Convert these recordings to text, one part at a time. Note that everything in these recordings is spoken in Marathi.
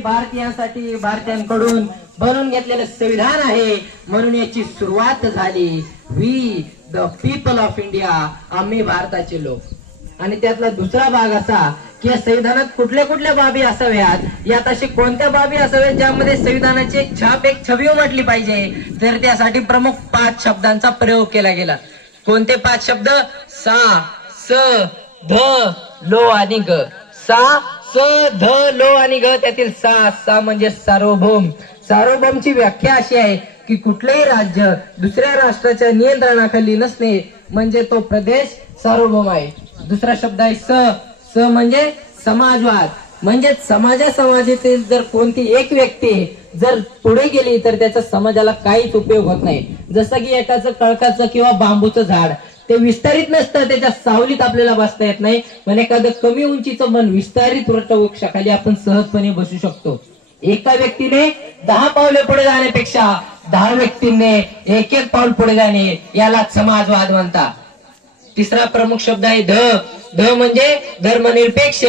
भारतीयांसाठी भारतीयांकडून बनवून घेतलेलं संविधान आहे, म्हणून याची सुरुवात झाली we the people of India, आम्ही भारताचे लोक. आणि त्यातला दुसरा भाग असा की या संविधानात कुठल्या कुठल्या बाबी असाव्यात, यात अशी कोणत्या बाबी असाव्यात ज्यामध्ये संविधानाची एक छबी उमटली पाहिजे. तर त्यासाठी प्रमुख 5 शब्दांचा प्रयोग केला गेला. कोणते 5 शब्द? सा, स, ध, लो आणि ग. सा, स, ध, लो आणि ग. त्यातील सा म्हणजे सार्वभौम. सार्वभौमची व्याख्या अशी आहे की कुठलेही राज्य दुसऱ्या राष्ट्राच्या नियंत्रणाखाली नसणे म्हणजे तो प्रदेश सार्वभौम आहे. दुसरा शब्द आहे स म्हणजे समाजवाद. म्हणजे समाजातील जर कोणती एक व्यक्ती जर पुढे गेली तर त्याचा समाजाला काहीच उपयोग होत नाही. जसं की एकाचं कळकाचं किंवा बांबूचं झाड ते विस्तारित नसतं, त्याच्या सावलीत आपल्याला बसता येत नाही, पण एखादं कमी उंचीचं मन विस्तारित वृक्षाखाली आपण सहजपणे बसू शकतो. एका व्यक्तीने 10 पावले पुढे जाण्यापेक्षा 10 व्यक्तींनी एक पाऊल पुढे जाणे याला समाजवाद म्हणतात. तिसरा प्रमुख शब्द आहे ध म्हणजे धर्मनिरपेक्ष.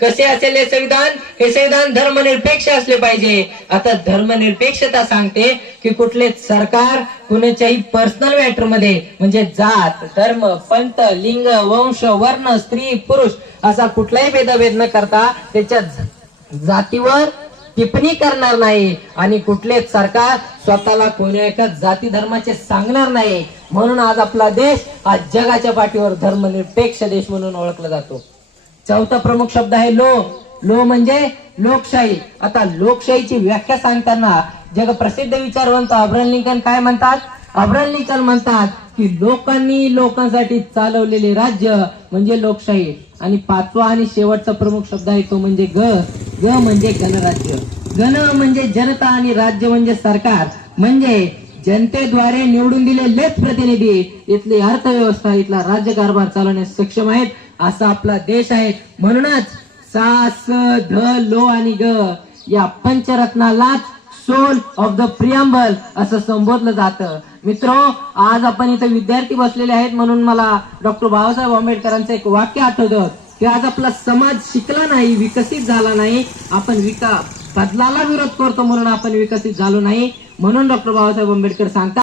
कसे असेल हे संविधान? हे संविधान धर्मनिरपेक्ष असले पाहिजे. आता धर्मनिरपेक्षता सांगते की कुठले सरकार कुणाच्याही पर्सनल मॅटर मध्ये म्हणजे जात, धर्म, पंथ, लिंग, वंश, वर्ण, स्त्री, पुरुष असा कुठलाही भेदभेद न करता त्याच्या जातीवर टिप्पणी करणार नाही आणि कुठलेच सरकार स्वतःला कोणत्या एका जाती धर्माचे सांगणार नाही. म्हणून आज आपला देश आज जगाच्या पाठीवर धर्मनिरपेक्ष देश म्हणून ओळखला जातो. चौथा प्रमुख शब्द आहे लो म्हणजे लोकशाही. आता लोकशाहीची व्याख्या सांगताना जगप्रसिद्ध विचारवंत अब्राहम लिंकन काय म्हणतात? अब्राहम लिंकन म्हणतात की लोकांनी लोकांसाठी चालवलेले राज्य म्हणजे लोकशाही. आणि 5वा आणि शेवटचा प्रमुख शब्द आहे तो म्हणजे ग म्हणजे गणराज्य. गण म्हणजे जनता आणि राज्य म्हणजे सरकार. म्हणजे जनतेद्वारे निवडून दिलेलेच प्रतिनिधी इथली अर्थव्यवस्था, इथला राज्यकारभार चालवण्यास सक्षम आहेत असा आपला देश आहे. म्हणूनच सा, स, ध, लो आणि ग या पंचरत्नालाच सोल ऑफ द प्रिअम्बल असं संबोधलं जातं. मित्रो, आज आपण इथे विद्यार्थी बसलेले आहेत म्हणून मला डॉक्टर बाबासाहेब आंबेडकरांचं एक वाक्य आठवतं की आज आपला समाज शिकला नाही, विकसित झाला नाही. आपण बदलाला विरोध करतो म्हणून आपण विकसित झालो नाही. म्हणून डॉक्टर बाबासाहेब आंबेडकर सांगतात